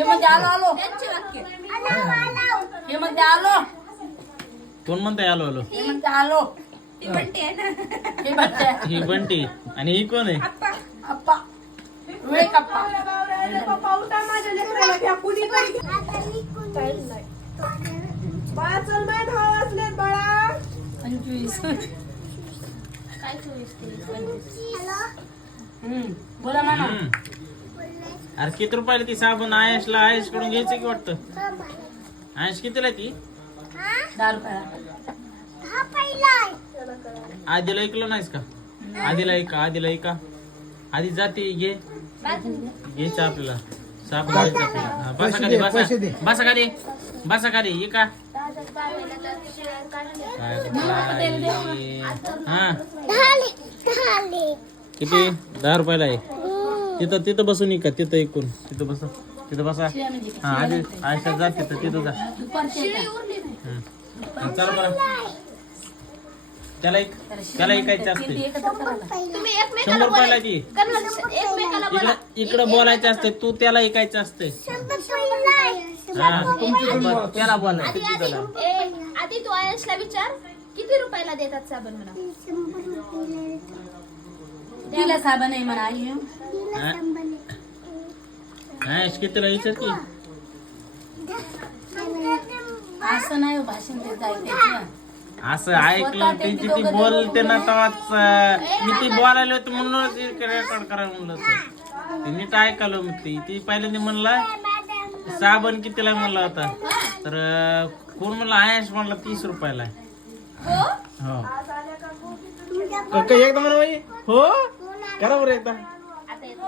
हे मध्ये आलो आलो त्यांचे वाक्य हे मध्ये आलो कोण म्हणताय आलो आलो? हे मध्ये आलो ती बंटी आहे ना. हे बच्चा ही बंटी आणि ही कोण आहे? आप्पा. अप्पा विवेक अप्पा बाळा 25 काय 24 बोला मामा अरे किती रुपयाला ती साबण आयशला आयश कडून घ्यायचं की वाटतं? आयश कितीला ती? 10 रुपयाला आधीला ऐकलं नाहीस का? आधीला ऐका आधी जाते घे घ्यायचं आपल्याला साबण घ्यायचं आपल्याला. हा, बसा खाली बसा खाली ये का हा किती 10 रुपयाला आहे. तिथं बसून का तिथं ऐकून तिथं बसा हा आधी आयशा जा तिथं जा. चला बरं त्याला ऐकायचं असते. तुम्ही 100 एकमेकाला रुपयाला ती एकमेकाला बोला. इकडं बोलायचं असते तू त्याला ऐकायचं असते. हा त्याला बोलायचं त्याला. आधी तू आयशला विचार किती रुपयाला देतात साबण म्हणा. तिला साबण आहे म्हणा आई आयश कितीला विचार की असं नाही भाषण देत ऐकायचं असं ऐकलं त्यांची ती बोलते ना तेव्हाच मी ती बोलायला होती म्हणूनच रेकॉर्ड करायला म्हणलं होतं. ते नीट ऐकायला मग ती पहिल्यांदा म्हणला साबण कितीला म्हणला होता तर कोण म्हणला आयश म्हणला 30 रुपयाला हो हो एकदा म्हणा बाई हो करा बरं एकदा आता येतो.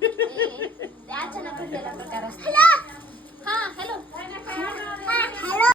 ते अचानक घडलेला प्रकार असतो.